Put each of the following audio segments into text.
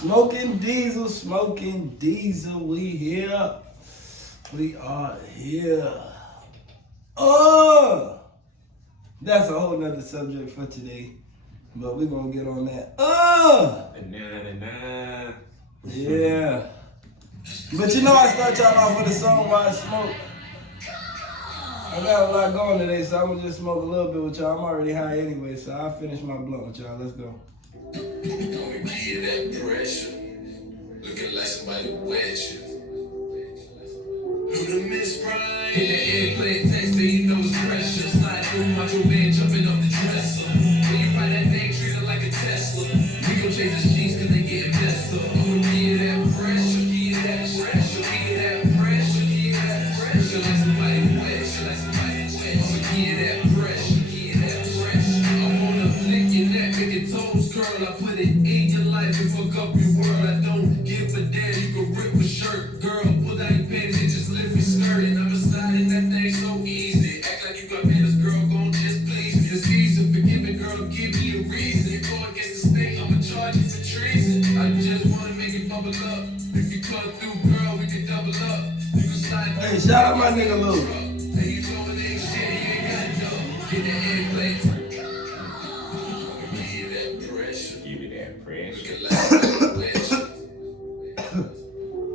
Smoking Diesel, we here. We are here. Oh! That's a whole nother subject for today. But we're gonna get on that. Yeah. But you know I start y'all off with a song while I smoke. I got a lot going today, so I'm gonna just smoke a little bit with y'all. I'm already high anyway, so I'll finish my blunt with y'all. Let's go. Don't give that pressure. Looking like somebody wet you. Who the Miss Prime? Hit the airplane text, then you know it's pressure. Slide through out your bed, jumping off the dresser. When you ride that thing, treat it like a Tesla. We gon' change the sheets cause they getting messed up. I'ma give you that pressure, give you that pressure, give you that pressure, give you that pressure. Like somebody wet, like somebody wet. I'ma give you that pressure, give you that pressure. I wanna flick your neck, make your toes curl. I put it in your life and fuck up your world. I don't give a damn, you can rip a shirt, girl. Pull down your panties and just lift your skirt. And I'ma slide in that thing so easy. Act like you got manners, girl, gon' just please me. It's easy, forgiving, girl, give me a reason. You go against the state, I'ma charge you for treason. I just wanna make it bubble up. If you come through, girl, we can double up. You can slide through. Hey, shout out my nigga Lou. Hey, you doing ain't shit, you ain't got no. Get that airplane. Give that pressure. Give it that pressure. Looking like somebody wet you.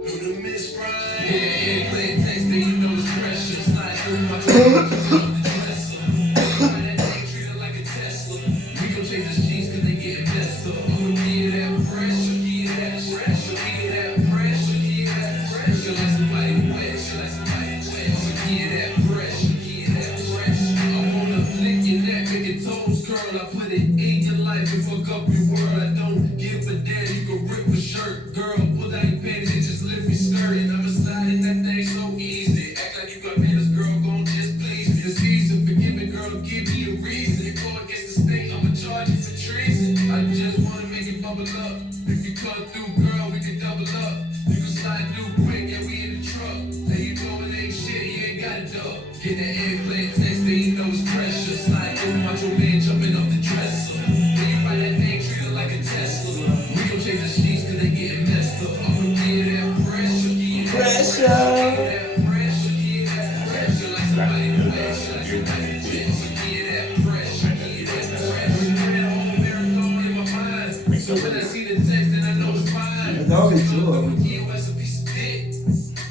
Who the Miss Prime? Get that airplane text, then you know it's pressure. Slide through my dresser. Ride that thing, treat it like a Tesla. We gon' change the sheets cause they getting messed up. I'ma give you that pressure, give you that pressure, give you that pressure, give you that pressure. Like somebody wet, like somebody wet. I'ma give you that pressure, give you that pressure. I wanna flick your neck, make your toes curl. I put it in your life and fuck up your world. I don't give a damn, you can rip a shirt, girl. Pull down your panties and just lift your skirt. And I'ma slide in that thing so easy. Act like you got manners, girl, gon' just please me. It's easy, forgiving, girl, give me a reason. You go against the state, I'ma charge you for treason. I just wanna make it bubble up. If you come through, girl, we can double up. You can slide through quick, and we in the truck. There you go, it ain't shit, you ain't got a dub. Get that airplane text, then you know it's pressure. Slide through out your bed, jumping off the dresser. When you ride that thing, treat it like a Tesla. We gon' change the sheets cause they getting messed up. I'ma give you that pressure, give you that pressure, give you that pressure, like somebody wet, like somebody wet. I'ma give you that pressure, give you that pressure. I had a whole marathon in my mind, so when I see the text, then I know it's fine. It's always two of them. I'ma give you as a piece of dick,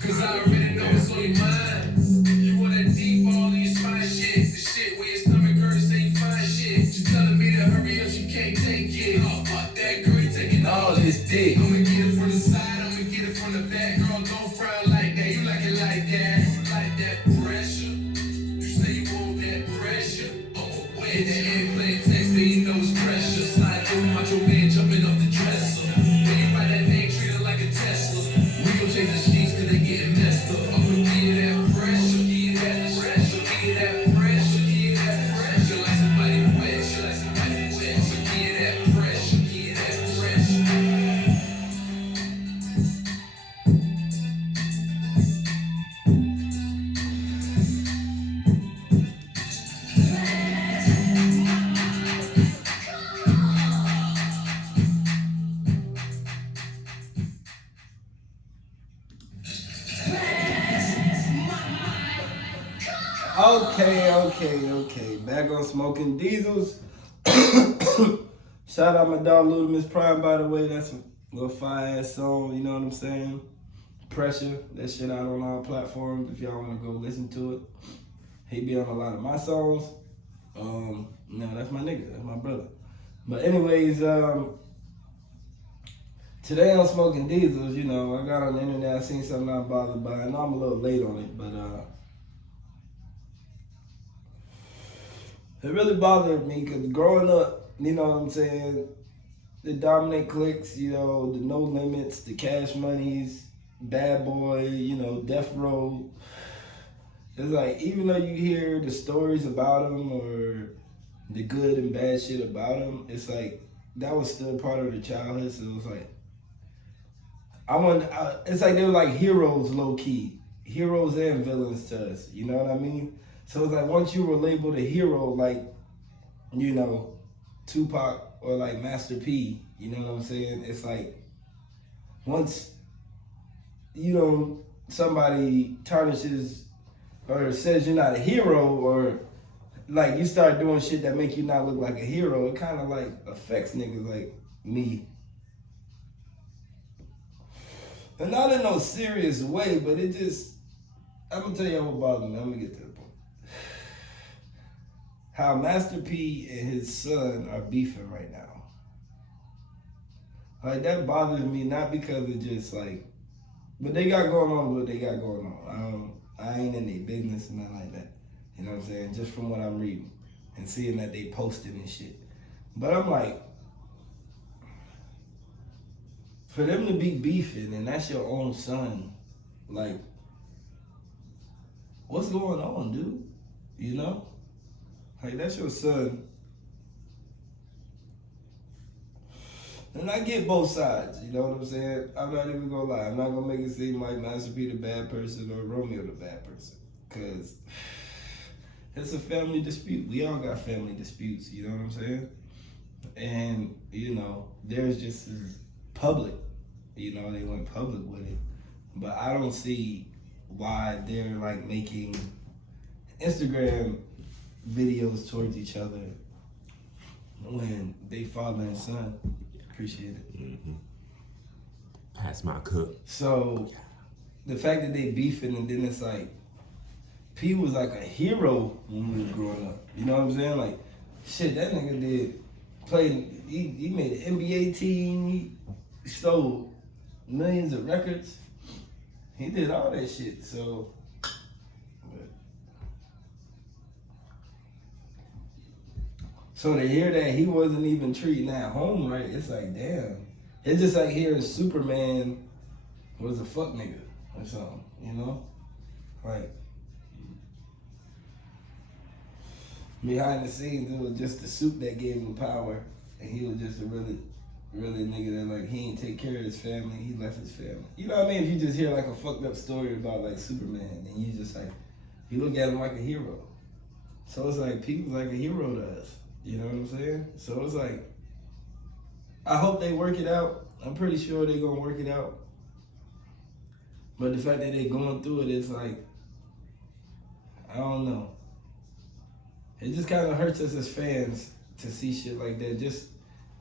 cause I already know it's on your mind. You want that deep ball in your spine shit, the shit where your stomach hurts, say you find shit. She telling me to hurry up, she can't take it. Oh, fuck that girl, you taking all this dick. I'ma get it from the side, I'ma get it from the back. Girl, don't frown like that, you like it like that. Like that pressure, you say you want that pressure. Oh, wait, that airplane text, then you know it's pressure. Slide through out your bed, jumping off the dresser. When you ride that thing, treat it like a Tesla. We gon' change the sheets cause they getting messed up. I'ma give you that pressure, give you that pressure, give you that pressure, give you that pressure. Like somebody wet, like somebody wet. I'ma give you that pressure, give you that pressure. Okay. Back on Smoking Diesels. Shout out my dog Little Miss Prime, by the way. That's a little fire ass song, you know what I'm saying? Pressure. That shit out on all platforms if y'all wanna go listen to it. He be on a lot of my songs. That's my nigga, that's my brother. But anyways, today on Smoking Diesels, you know, I got on the internet, I seen something I'm bothered by. I know I'm a little late on it, but it really bothered me because growing up, you know what I'm saying, the dominant clicks, you know, the No Limits, the Cash Moneys, Bad Boy, you know, Death Row. It's like, even though you hear the stories about them or the good and bad shit about them, it's like, that was still part of the childhood, so it was like, it's like they were like heroes low key. Heroes and villains to us, you know what I mean? So it's like once you were labeled a hero, like, you know, Tupac or like Master P, you know what I'm saying? It's like once you know somebody tarnishes or says you're not a hero, or like you start doing shit that make you not look like a hero, it kind of like affects niggas like me. And not in no serious way, but it just, I'm gonna tell you what bothers me. I'm gonna get to the point. How Master P and his son are beefing right now. Like, that bothers me, not because of just like, but they got going on what they got going on. I ain't in their business and nothing like that. You know what I'm saying? Just from what I'm reading and seeing that they posted and shit. But I'm like, for them to be beefing and that's your own son, like, what's going on, dude? You know? Like, that's your son. And I get both sides, you know what I'm saying? I'm not even gonna lie. I'm not gonna make it seem like Master P the bad person or Romeo the bad person. Cause it's a family dispute. We all got family disputes, you know what I'm saying? And, you know, there's just public, you know, they went public with it. But I don't see why they're like making Instagram videos towards each other when they father and son. Appreciate it. Mm-hmm. Pass my cup. So the fact that they beefing and then it's like P was like a hero when we was growing up. You know what I'm saying? Like, shit, that nigga played, he made an NBA team, he stole millions of records. He did all that shit, so. So to hear that he wasn't even treating at home right, it's like, damn. It's just like hearing Superman was a fuck nigga or something, you know? Like, behind the scenes, it was just the suit that gave him power, and he was just a really nigga that, like, he ain't take care of his family, he left his family. You know what I mean? If you just hear, like, a fucked up story about, like, Superman, and you just, like, you look at him like a hero. So it's like, people's like a hero to us. You know what I'm saying? So it's like, I hope they work it out. I'm pretty sure they're gonna work it out. But the fact that they're going through it is like, I don't know. It just kind of hurts us as fans to see shit like that. Just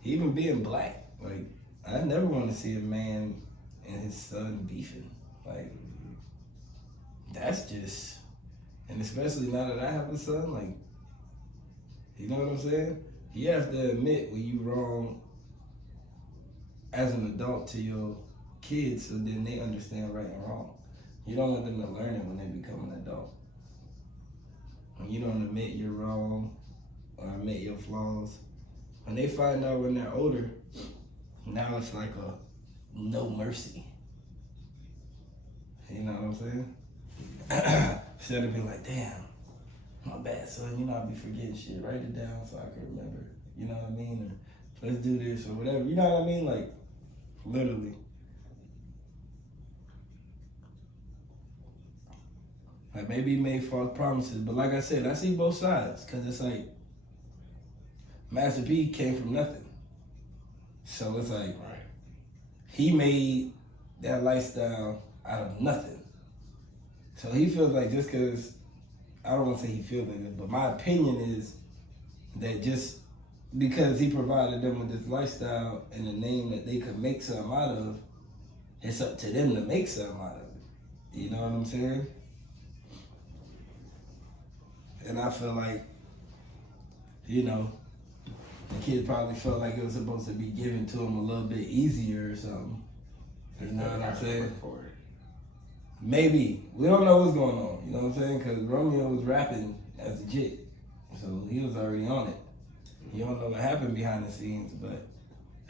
even being black. Like, I never want to see a man and his son beefing. Like, that's just, and especially now that I have a son, like, you know what I'm saying? You have to admit when you wrong as an adult to your kids so then they understand right and wrong. You don't want them to learn it when they become an adult. When you don't admit you're wrong or admit your flaws, when they find out when they're older, now it's like a no mercy. You know what I'm saying? Instead of being like, damn, my bad, son. You know, I be forgetting shit. Write it down so I can remember. You know what I mean? Or let's do this or whatever. You know what I mean? Like, literally. Like, maybe he made false promises. But like I said, I see both sides. Because it's like, Master P came from nothing. So it's like, he made that lifestyle out of nothing. So he feels like just because, I don't want to say he feels like it, but my opinion is that just because he provided them with this lifestyle and a name that they could make something out of, it's up to them to make something out of it. You know what I'm saying? And I feel like, you know, the kid probably felt like it was supposed to be given to him a little bit easier or something. You know what I'm saying? Maybe. We don't know what's going on, you know what I'm saying? Because Romeo was rapping as a jit, so he was already on it. You don't know what happened behind the scenes, but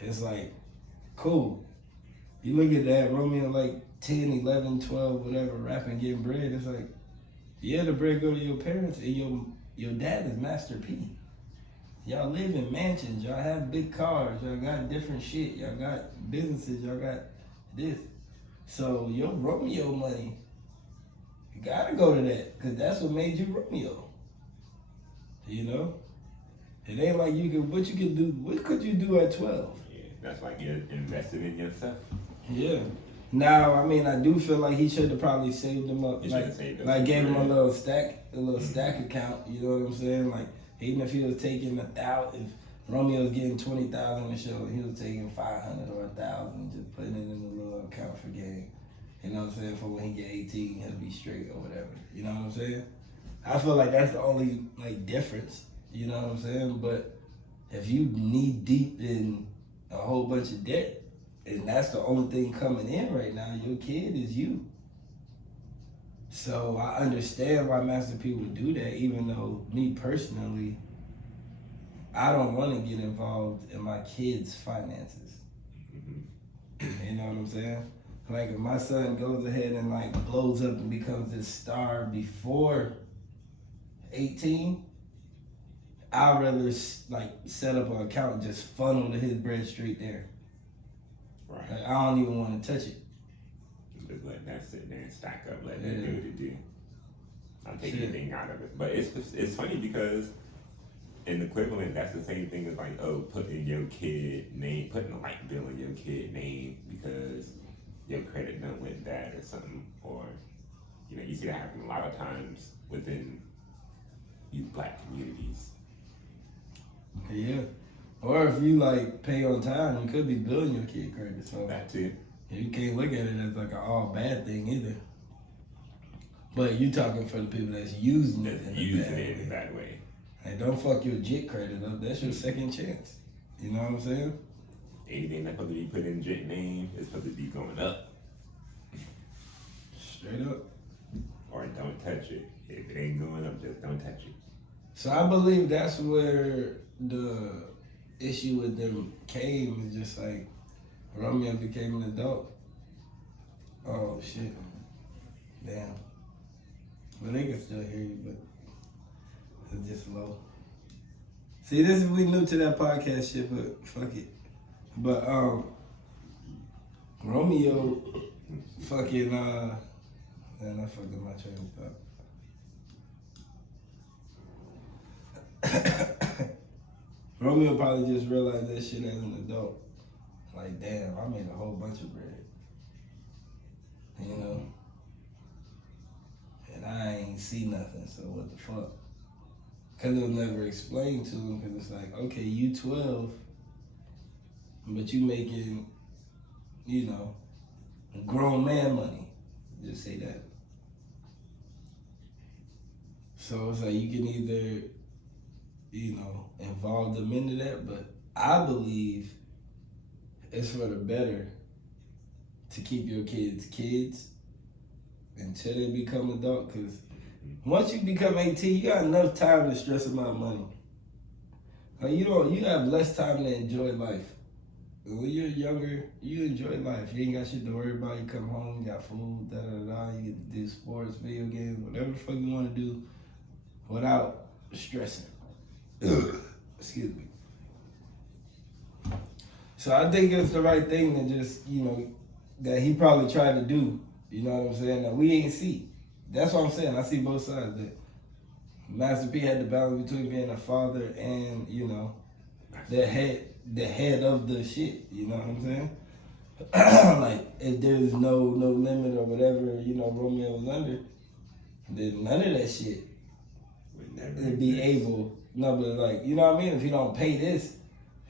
it's like, cool. You look at that, Romeo like 10, 11, 12, whatever, rapping, getting bread, it's like, yeah, the bread go to your parents, and your dad is Master P. Y'all live in mansions, y'all have big cars, y'all got different shit, y'all got businesses, y'all got this. So your Romeo money, you gotta go to that, because that's what made you Romeo. You know? It ain't like what could you do at 12? Yeah, that's like you're invested in yourself. Yeah. Now, I mean, I do feel like he should have probably saved him up, He like, should've saved up like some gave him a bread. little stack account. You know what I'm saying? Like, even if he was taking if Romeo was getting 20,000 a show, he was taking 500 or 1,000, just putting it in a little account for game. You know what I'm saying? For when he get 18, he'll be straight or whatever. You know what I'm saying? I feel like that's the only like difference. You know what I'm saying? But if you knee deep in a whole bunch of debt, and that's the only thing coming in right now, your kid is you. So I understand why Master P would do that, even though me personally, I don't want to get involved in my kids' finances. You know what I'm saying? Like if my son goes ahead and like blows up and becomes this star before 18, I'd rather like set up an account and just funnel his bread straight there. Right. Like, I don't even want to touch it. Just let that sit there and stack up, let Yeah. that do what it do. Not take Shit. anything out of it. But it's funny because in equivalent, that's the same thing as like, putting your kid name, putting a light bill in your kid name because your credit done went bad or something. Or, you see that happen a lot of times within these black communities. Yeah. Or if you like pay on time, you could be building your kid credit. So That too. you can't look at it as like an all bad thing either. But you talking for the people that's using it in a Using bad it in a way. bad way. Hey, don't fuck your JIT credit up. That's your second chance. You know what I'm saying? Anything that's supposed to be put in JIT name is supposed to be going up. Straight up. Or don't touch it. If it ain't going up, just don't touch it. So I believe that's where the issue with them came. Is just like Romeo became an adult. Oh shit. Damn. But they can still hear you, but it's just low. See, this is we new to that podcast shit, but fuck it. But Romeo fucking man, I fucked up my train of thought. Romeo probably just realized that shit as an adult. Like, damn, I made a whole bunch of bread. You know? And I ain't see nothing, so what the fuck? Because it was never explained to him, because it's like, okay, you 12, but you making, grown man money. Just say that. So it's like you can either, involve them into that, but I believe it's for the better to keep your kids until they become adult, because once you become 18, you got enough time to stress about money. Like you have less time to enjoy life. When you're younger, you enjoy life. You ain't got shit to worry about. You come home, you got food, You get to do sports, video games, whatever the fuck you want to do without stressing. Excuse me. So I think it's the right thing to just, that he probably tried to do. You know what I'm saying? That we ain't see. That's what I'm saying. I see both sides. That Master P had the balance between being a father and, the head of the shit. You know what I'm saying? Like, if there's no limit or whatever, Romeo was under, then none of that shit would be able. No, but like, you know what I mean? If you don't pay this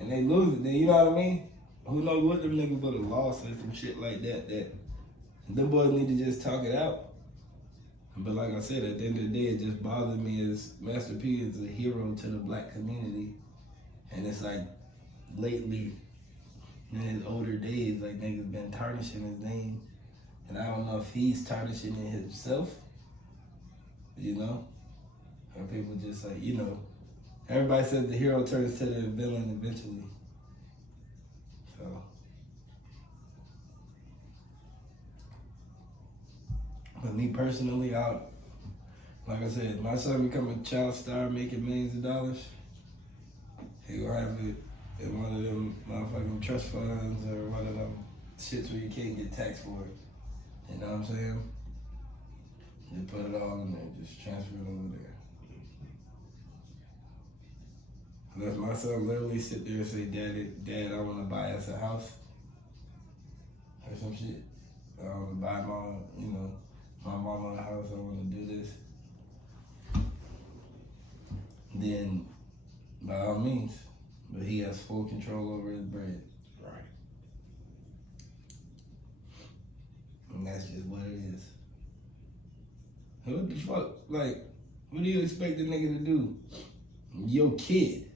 and they lose it, then you know what I mean? Who knows what them niggas would have lost or some shit like that. That them boys need to just talk it out. But like I said, at the end of the day, it just bothers me as Master P is a hero to the black community. And it's like, lately, in his older days, like niggas been tarnishing his name. And I don't know if he's tarnishing it himself, or people just like, everybody says the hero turns to the villain eventually. So. But me personally, like I said, my son become a child star making millions of dollars, he gonna have it in one of them motherfucking trust funds or one of them shits where you can't get taxed for it. You know what I'm saying? Just put it all in there, just transfer it over there. Unless my son literally sit there and say, Dad, I want to buy us a house or some shit. I want to buy my mama a house. I want to do this. Then, by all means, but he has full control over his bread. Right. And that's just what it is. What the fuck? Like, what do you expect the nigga to do? Your kid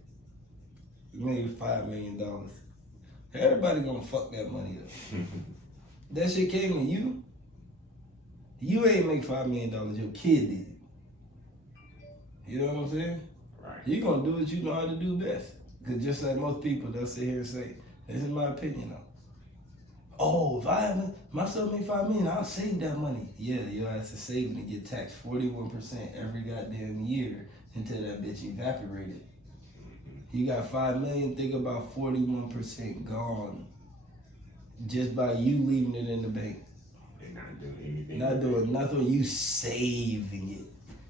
made $5 million. Everybody gonna fuck that money up. That shit came to you. You ain't make $5 million. Your kid did. You know what I'm saying? Right. You gonna do what you know how to do best. Cause just like most people, they'll sit here and say, "This is my opinion." Oh, if I haven't, my son made $5 million, I'll save that money. Yeah, your ass is saving and get taxed 41% every goddamn year until that bitch evaporated. You got $5 million, think about 41% gone just by you leaving it in the bank. And not doing anything. Not doing nothing, you saving it.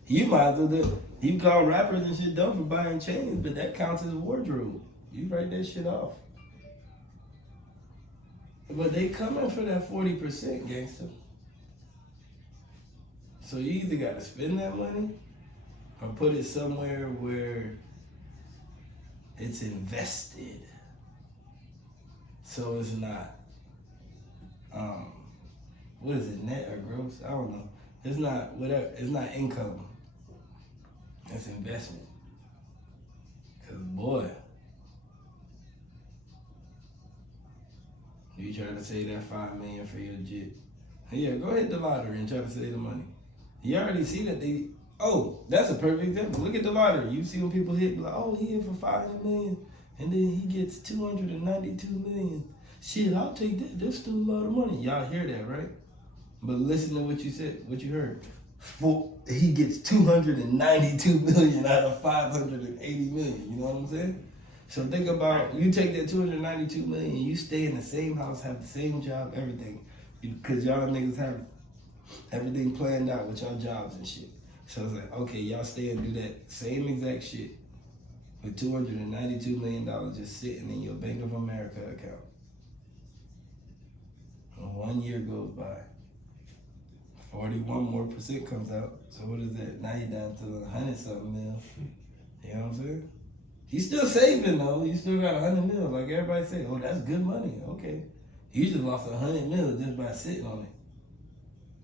You might as well do, you call rappers and shit dumb for buying chains, but that counts as a wardrobe. You write that shit off. But they coming for that 40%, gangster. So you either gotta spend that money or put it somewhere where it's invested. So it's not, what is it, net or gross? I don't know. It's not whatever, it's not income. It's investment. Cause boy, you try to save that $5 million for your jit. Yeah, go hit the lottery and try to save the money. You already see that they. Oh, that's a perfect example. Look at the lottery. You see when people hit like, oh, he hit for $500 million, and then he gets $292 million. Shit, I'll take that. That's still a lot of money. Y'all hear that, right? But listen to what you said, what you heard. He gets $292 million out of $580 million. You know what I'm saying? So think about, you take that $292 million, you stay in the same house, have the same job, everything. Because y'all niggas have everything planned out with y'all jobs and shit. So it's like, okay, y'all stay and do that same exact shit with $292 million just sitting in your Bank of America account. And 1 year goes by. 41% more comes out. So what is that? Now you down to 100-something mil. You know what I'm saying? You still saving though. You still got 100 mil. Like everybody say, oh, that's good money. Okay. You just lost 100 mil just by sitting on it.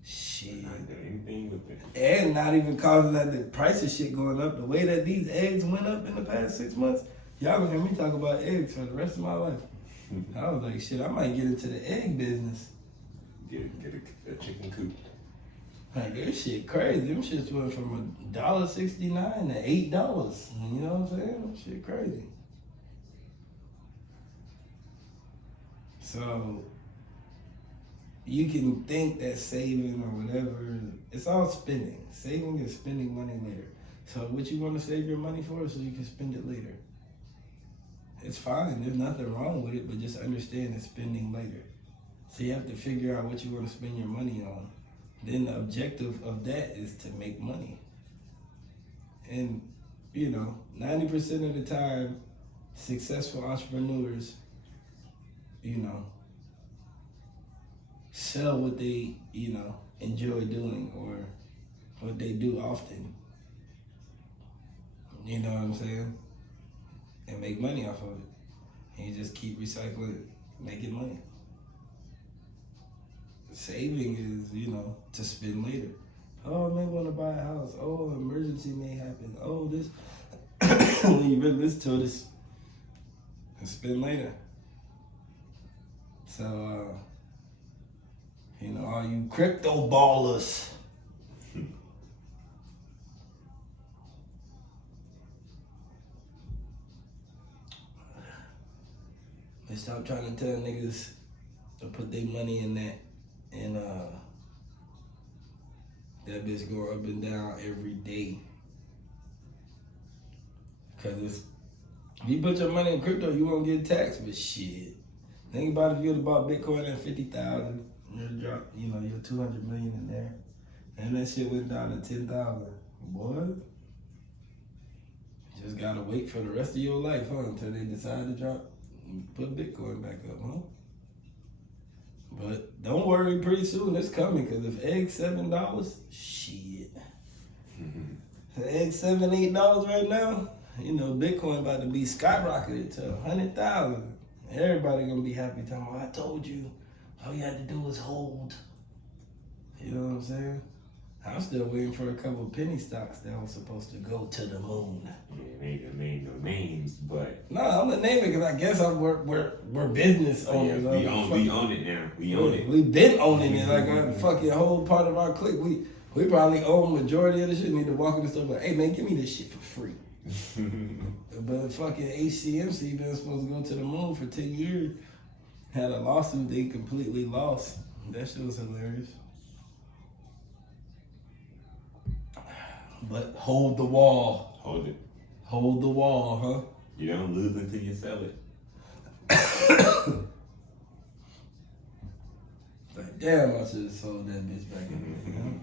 Shit. Not doing anything with it. And not even causing that the price of shit going up. The way that these eggs went up in the past 6 months, y'all gonna hear me talk about eggs for the rest of my life. I was like, shit, I might get into the egg business. Get a chicken coop. Like, this shit crazy. Them shits went from $1.69 to $8. You know what I'm saying? That shit crazy. So, you can think that saving or whatever, it's all spending. Saving is spending money later. So what you want to save your money for so you can spend it later. It's fine, there's nothing wrong with it, but just understand it's spending later. So you have to figure out what you want to spend your money on. Then the objective of that is to make money. And, 90% of the time, successful entrepreneurs, sell what they, enjoy doing or what they do often. You know what I'm saying? And make money off of it. And you just keep recycling, making money. Saving is, to spend later. Oh, I may want to buy a house. Oh, an emergency may happen. Oh, this. When you really listen to this, and spend later. So, all you crypto ballers. They stop trying to tell niggas to put their money in that, and that bitch go up and down every day. Cause if you put your money in crypto, you won't get taxed. But shit, think about if you would have bought Bitcoin at 50,000, you drop, your 200 million in there, and that shit went down to 10,000. Boy, you just gotta wait for the rest of your life, huh? Until they decide to drop, put Bitcoin back up, huh? But don't worry, pretty soon it's coming. Cause if eggs $7, shit. If eggs $7, $8 right now. You know, Bitcoin about to be skyrocketed to 100,000. Everybody gonna be happy talking about, I told you, all you had to do was hold. You know what I'm saying? I'm still waiting for a couple of penny stocks that was supposed to go to the moon. Yeah, they ain't gonna name no names, but No, I'm gonna name it because I guess we're business owners. we own it now. We own it. We've been owning it like a fucking whole part of our clique. We probably own majority of the shit. Need to walk in the store like, hey man, give me this shit for free. But fucking HCMC been supposed to go to the moon for 10 years. Had a lawsuit they completely lost. That shit was hilarious. But hold the wall. Hold it. Hold the wall, huh? You don't lose until you sell it. Like, damn, I should have sold that bitch back in there, you know?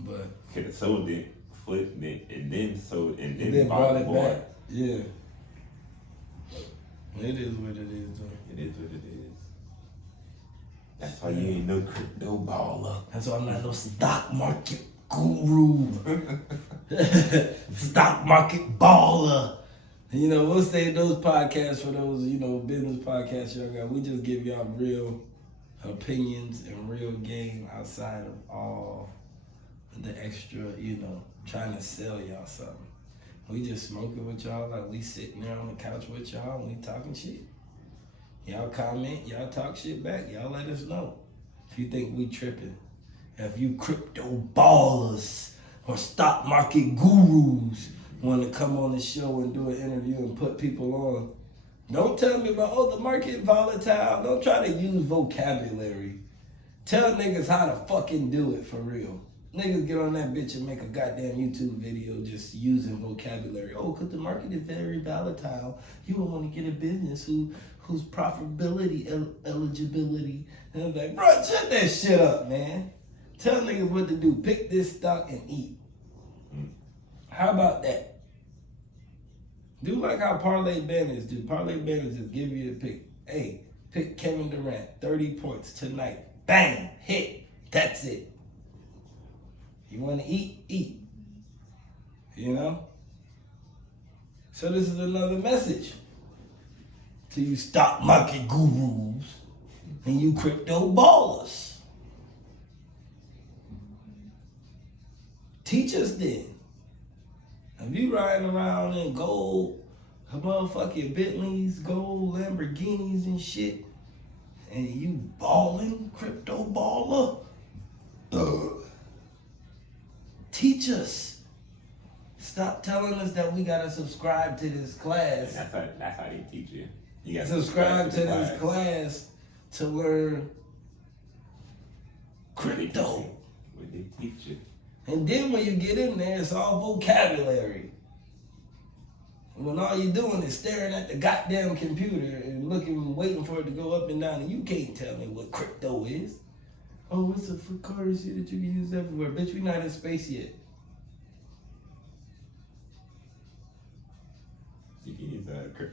But Could have sold it, flipped it, and then sold, and then brought bought it more. back. Yeah. It is what it is, though. It is what it is. That's why you ain't no crypto baller. That's why I'm not no stock market guru. Stock market baller. You know, we'll save those podcasts for those, you know, business podcasts y'all got. We just give y'all real opinions and real game outside of all the extra, you know, trying to sell y'all something. We just smoking with y'all, like we sitting there on the couch with y'all and we talking shit. Y'all comment, y'all talk shit back, y'all let us know if you think we tripping. If you crypto ballers or stock market gurus want to come on the show and do an interview and put people on, don't tell me about, oh, the market volatile. Don't try to use vocabulary. Tell niggas how to fucking do it for real. Niggas get on that bitch and make a goddamn YouTube video just using vocabulary. Oh, because the market is very volatile. You don't want to get a business whose profitability eligibility. And I'm like, bro, shut that shit up, man. Tell niggas what to do. Pick this stock and eat. How about that? Do like how parlay banners do. Parlay banners just give you the pick. Hey, pick Kevin Durant, 30 points tonight. Bang, hit. That's it. You want to eat? Eat. You know? So this is another message to you stock market gurus and you crypto ballers. Teach us then. If you riding around in gold, motherfucking Bentleys, gold Lamborghinis and shit, and you balling, crypto baller, teach us. Stop telling us that we gotta subscribe to this class. That's how they teach you. You gotta Subscribe to this class to learn crypto. What they teach you. And then when you get in there, it's all vocabulary. When all you're doing is staring at the goddamn computer and looking, waiting for it to go up and down, and you can't tell me what crypto is. Oh, it's a currency that you can use everywhere. Bitch, we not in space yet. You can use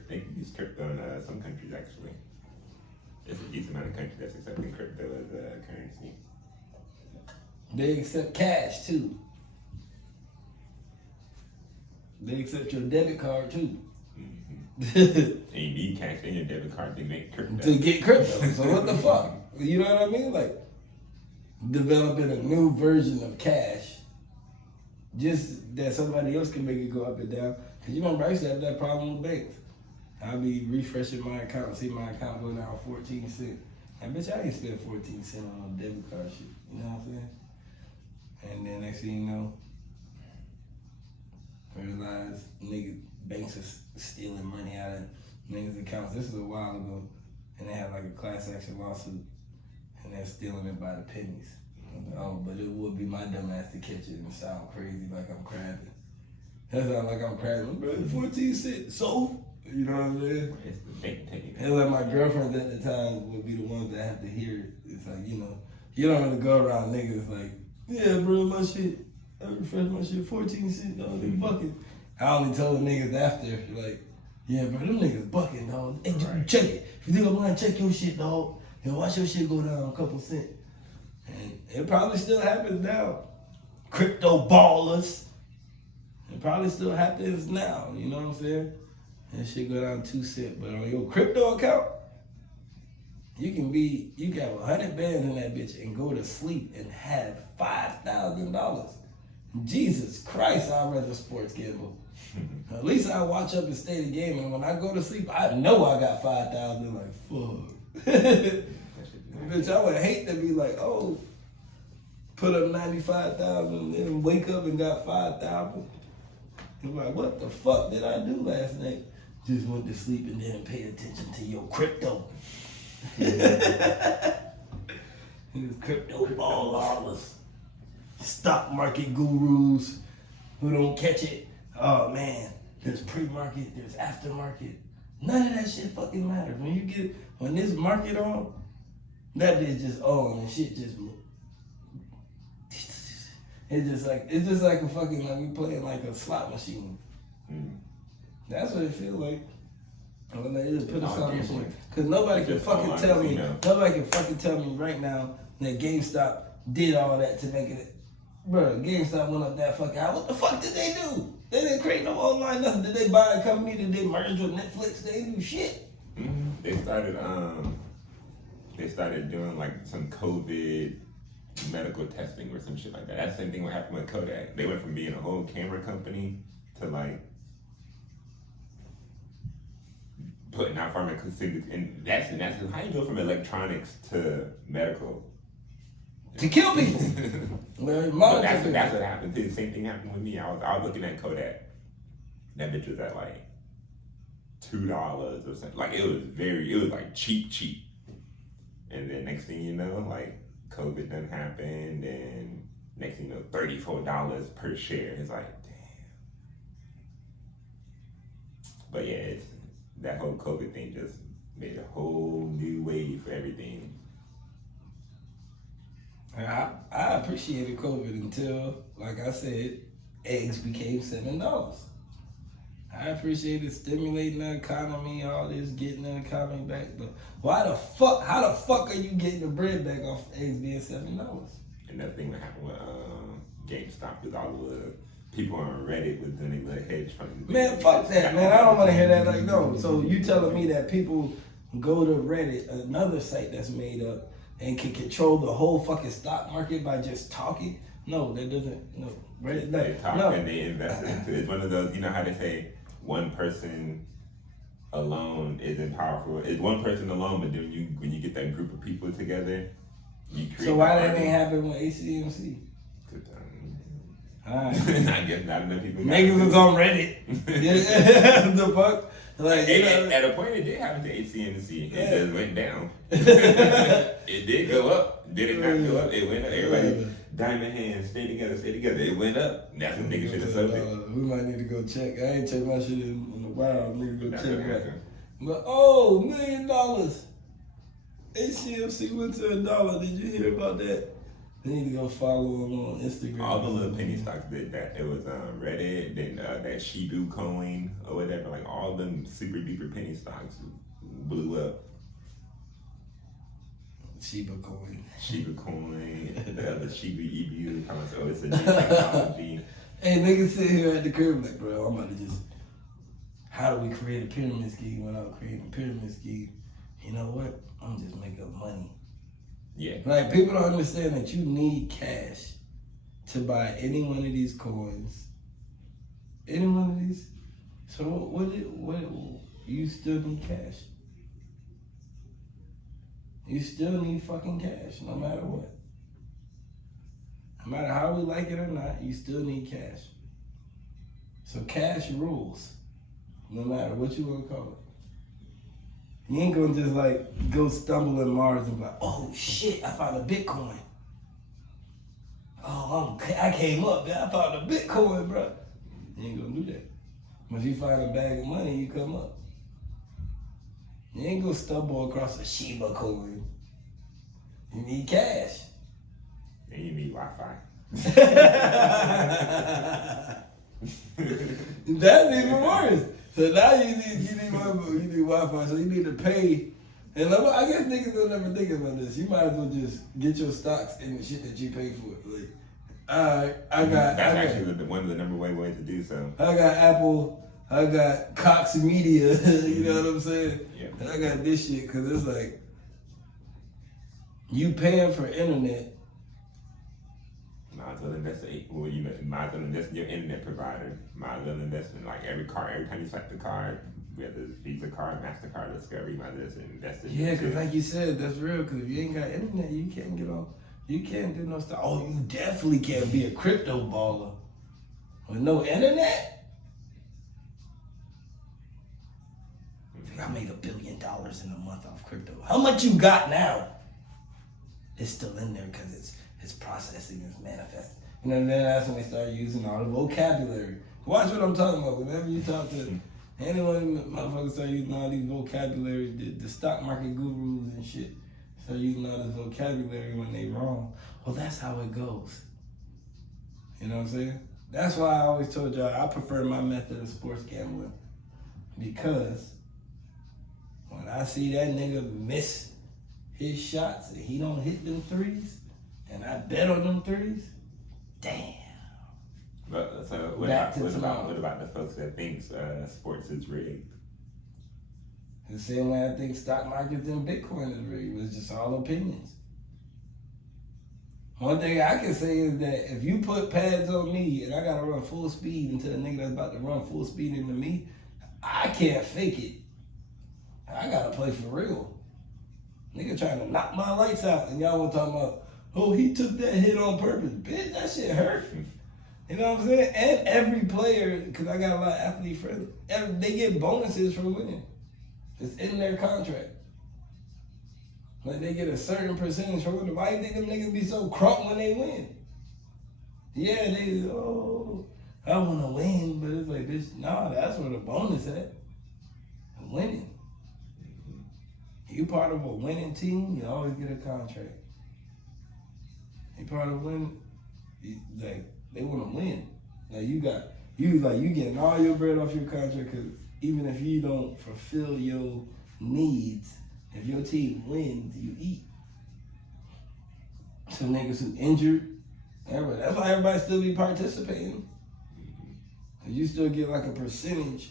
they can use crypto in some countries actually. There's a decent amount of countries that's accepting crypto as a currency. They accept cash too. They accept your debit card too. And you need cash in your debit card to make crypto. To get crypto. So what the fuck? You know what I mean? Like developing a new version of cash. Just that somebody else can make it go up and down. Cause you remember I used to have that problem with banks. I'll be refreshing my account, see my account go down 14 cents. And bitch, I ain't spend 14 cents on a debit card shit. You know what I'm saying? And then next thing you know, I realize niggas, banks are stealing money out of niggas' accounts. This is a while ago. And they had like a class action lawsuit. And they're stealing it by the pennies. Oh, but it would be my dumb ass to catch it and sound crazy like I'm crabbing. That sound like I'm crabbing. Bro, 14 cents, so? You know what I'm saying? It's the bank taking it. And like my girlfriends at the time would be the ones that have to hear it. It's like, you know, you don't really go around niggas like, yeah, bro, my shit, I refreshed my shit, 14 cents, dog, they bucking. I only told the niggas after, like, yeah, bro, them niggas bucking, dog. Hey, Right. check it. If you think I'm lying, check your shit, dog. Yo, watch your shit go down a couple cents. And it probably still happens now. Crypto ballers. It probably still happens now, you know what I'm saying? And shit go down 2 cents. But on your crypto account, you can have 100 bands in that bitch and go to sleep and have $5,000. Jesus Christ, I'd rather sports gamble. At least I watch up and stay the game, and when I go to sleep, I know I got 5,000. Like, fuck. Bitch, I would hate to be like, oh, put up 95,000 and then wake up and got 5,000. And like, what the fuck did I do last night? Just went to sleep and didn't pay attention to your crypto. These crypto ballers, stock market gurus who don't catch it. Oh man, there's pre-market, there's aftermarket. None of that shit fucking matters. When this market on, that bitch just on and shit just. It's just like a fucking, like we playing like a slot machine. That's what it feels like. When they just put a slot machine. Cause nobody can fucking tell me right now that GameStop did all that to make it. Bro, GameStop went up that fucking high. What the fuck did they do? They didn't create no online nothing. Did they buy a company? Did they merge with Netflix? They didn't do shit. They started doing like some COVID medical testing or some shit like that. That's the same thing what happened with Kodak. They went from being a whole camera company to like putting out pharmaceuticals, and that's how you go from electronics to medical. To kill people. But that's what happened. The same thing happened with me. I was looking at Kodak. That bitch was at like $2 or something. Like it was like cheap. And then next thing you know, like COVID done happened, and next thing you know, $34 per share. It's like, damn. But yeah, that whole COVID thing just made a whole new wave for everything. I appreciated COVID until, like I said, eggs became $7. I appreciated stimulating the economy, all this, getting the economy back. But how the fuck are you getting the bread back off eggs being $7? And that thing that happened with GameStop is all the people on Reddit was doing their little hedge funds. Man, fuck that, man. I don't want to hear that. Like, no. So you telling me that people go to Reddit, another site that's made up, and can control the whole fucking stock market by just talking? No, that doesn't. No, Reddit. They talk and they invest into it. It's one of those. You know how they say one person alone isn't powerful. It's one person alone, but then when you get that group of people together, you create. So why that ain't happen with ACMC? Alright. I guess not enough people. Niggas was on Reddit. The fuck? Like, at a point, it did happen to HCMC. It just went down. It did go up. Did it not go up? It went up. Everybody, diamond hands, stay together. It went up. That's what niggas should have sold it. We might need to go check. I ain't checked my shit in a while. I need to go check that. But $1 million. HCMC went to $1. Did you hear about that? I need to go follow them on Instagram. All the little penny stocks did that. It was Reddit, then that Shibu coin or whatever. Like all them super duper penny stocks blew up. Shiba coin, the other Shiba Inu. So it's a new technology. Hey, niggas sit here at the crib like, bro, I'm about to just. How do we create a pyramid scheme without creating a pyramid scheme? You know what? I'm just make up money. Yeah. Like, people don't understand that you need cash to buy any one of these coins. Any one of these. So what you still need cash. You still need fucking cash, no matter what. No matter how we like it or not, you still need cash. So cash rules, no matter what you want to call it. You ain't gonna just like go stumble in Mars and be like, oh shit, I found a Bitcoin. Oh, I came up, man, I found a Bitcoin, bro. You ain't gonna do that. But if you find a bag of money, you come up. You ain't gonna stumble across a Shiba coin. You need cash. And you need Wi-Fi. That's even worse. So now you need Wi-Fi. So you need to pay And I guess niggas don't ever think about this. You might as well just get your stocks in the shit that you pay for. Like, That's actually one of the number one ways to do so. I got Apple. I got Cox Media. You know what I'm saying? Yeah. And I got this shit because it's like you paying for internet. Might as well invest might as well invest in your internet provider. Might as well invest in like every time you swipe the card, whether it's Visa card, MasterCard, Discovery, might as well invest in Yeah, because like you said, that's real. Because if you ain't got internet, you can't get on. You can't do no stuff. Oh, you definitely can't be a crypto baller with no internet. I made $1 billion in a month off crypto. How much you got now? It's still in there because it's processing, it's manifesting. You know, then that's when they start using all the vocabulary. Watch what I'm talking about. Whenever you talk to anyone, motherfuckers start using all these vocabularies, the stock market gurus and shit start using all this vocabulary when they wrong. Well, that's how it goes. You know what I'm saying? That's why I always told y'all I prefer my method of sports gambling. Because when I see that nigga miss his shots and he don't hit them threes, and I bet on them threes, damn. But so what about the folks that think sports is rigged? The same way I think stock markets and Bitcoin is rigged. It's just all opinions. One thing I can say is that if you put pads on me and I gotta run full speed into the nigga that's about to run full speed into me, I can't fake it. I gotta play for real. Nigga trying to knock my lights out and y'all want to talk about, oh, he took that hit on purpose. Bitch, that shit hurt. You know what I'm saying? And every player, because I got a lot of athlete friends, they get bonuses for winning. It's in their contract. Like they get a certain percentage for winning. Why do you think them niggas be so crunk when they win? Yeah, I want to win, but it's like, bitch, nah, that's where the bonus at. Winning. You part of a winning team, you always get a contract. You part of winning, they want to win. Like you getting all your bread off your contract because even if you don't fulfill your needs, if your team wins, you eat. Some niggas who injured, that's why everybody still be participating. Cause you still get like a percentage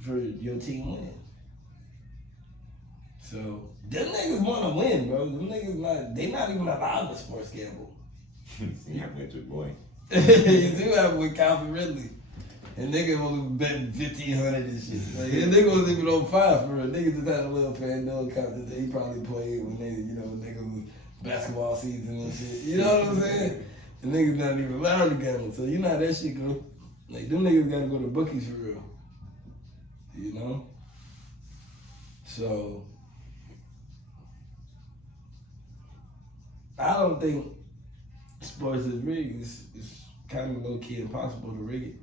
for your team winning. So them niggas want to win, bro. Them niggas they not even allowed to sports gamble. See how much your boy. You see what happened with Calvin Ridley. And nigga was betting 1,500 and shit. Like, and nigga wasn't even on fire for real. Nigga just had a little FanDuel account that he probably played when nigga was basketball season and shit. You know what I'm saying? The niggas not even allowed to gamble. So you know how that shit go. Like them niggas gotta go to bookies for real. You know? So I don't think sports is rigged. It's kind of low-key impossible to rig it.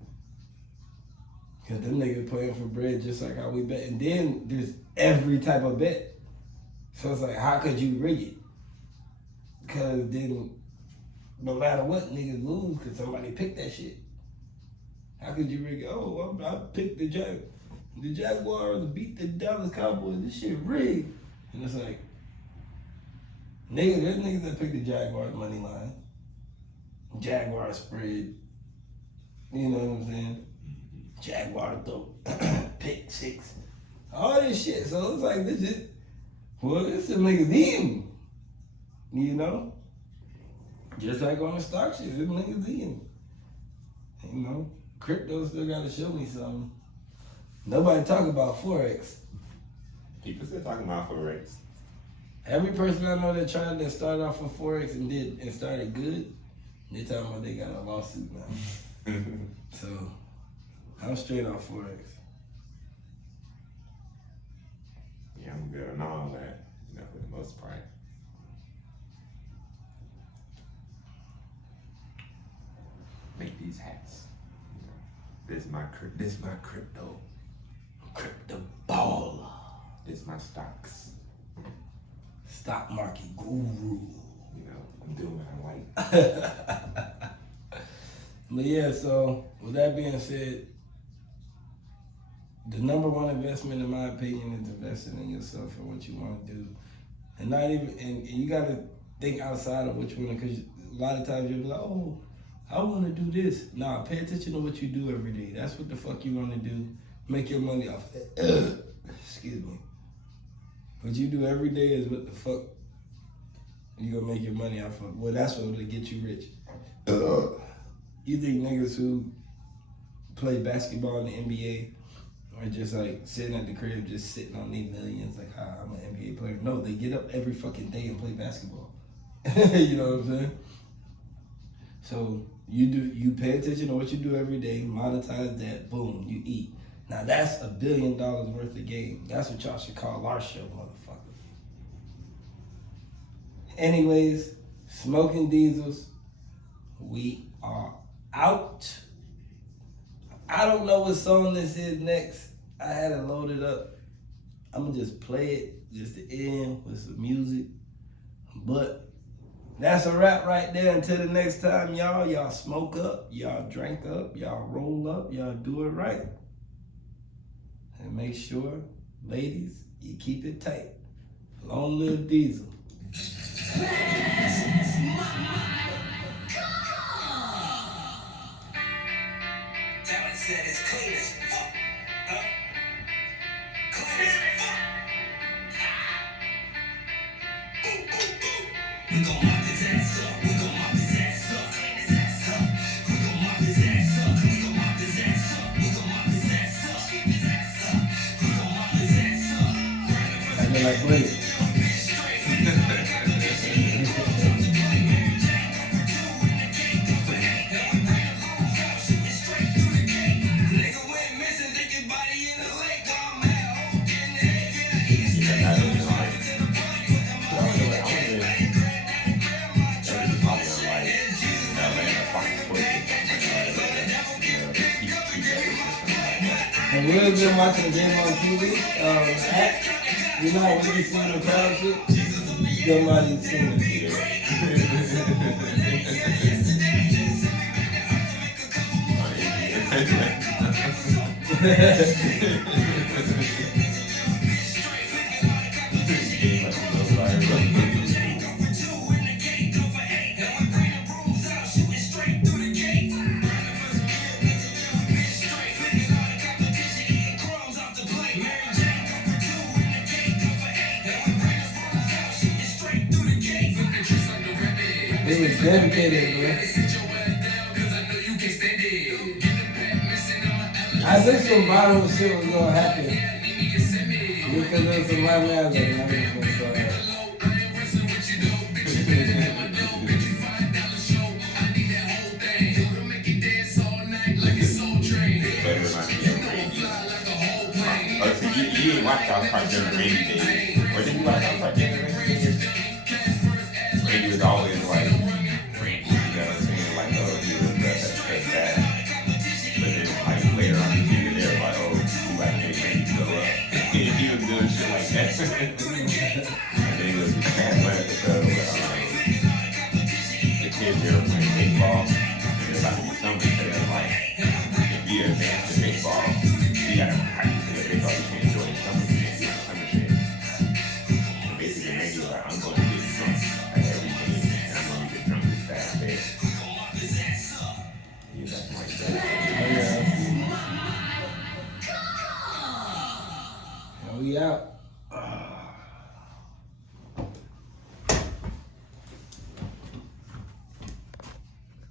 Because them niggas playing for bread just like how we bet. And then there's every type of bet. So it's like, how could you rig it? Because then no matter what, niggas lose because somebody picked that shit. How could you rig it? Oh, I picked the Jaguars beat the Dallas Cowboys. This shit rigged. And it's like, nigga, there's niggas that picked the Jaguars money line. Jaguars spread. You know what I'm saying? Jaguar throw pick six. All this shit. So it's like this some niggas eating. You know? Just like on the stock shit, them niggas eating. You know? Crypto still gotta show me something. Nobody talk about Forex. People still talking about Forex. Every person I know that started off with Forex and started good, they talking about they got a lawsuit now. So I'm straight off Forex. Yeah, I'm good on all that, for the most part. Make these hats. This my crypto. Crypto baller. This my stocks. Stock market guru. I'm doing what I like. But yeah, so with that being said, the number one investment, in my opinion, is investing in yourself and what you want to do, and not even. And you got to think outside of what you want to, because a lot of times you'll be like, oh, I want to do this. Nah, pay attention to what you do every day. That's what the fuck you want to do. Make your money off that. Excuse me. What you do every day is what the fuck you gonna make your money off of. Well, that's what'll get you rich. You think niggas who play basketball in the NBA are just like sitting at the crib, just sitting on these millions, like, I'm an NBA player? No, they get up every fucking day and play basketball. You know what I'm saying? So you pay attention to what you do every day, monetize that, boom, you eat. Now that's $1 billion worth of game. That's what y'all should call our show, motherfucker. Anyways, Smoking Diesels, we are out. I don't know what song this is next. I had it loaded up. I'm gonna just play it just to end with some music. But that's a wrap right there. Until the next time, y'all smoke up, y'all drink up, y'all roll up, y'all do it right. And make sure, ladies, you keep it tight. Long live Diesel. Talent said it's clean as fuck. Clean as fuck. Boom, boom, boom. We gon' mop his ass up. We gon' mop his ass up. Clean his ass up. We gon' mop his ass up. We gon' mop his ass up. We gon' mop his ass up. Sweep his ass up. We gon' mop his ass up. I feel like wait. And we've been watching the game on TV. Act. You know how when you see the crowd shit? Somebody's singing It was dedicated, bro. I think some viral shit was gonna happen. Because there's some white man like, I'm just gonna start that. You didn't watch South Park during the rainy days. Or did you watch South Park during the rainy days? Randy was always like, Randy, you know what I'm saying? Like, oh, he was that. But then, like, later on, you were there, like, oh, you like make Randy go up. He was doing shit like that. And then he was one episode where the kids were playing baseball. And there's like something that was like, if you advance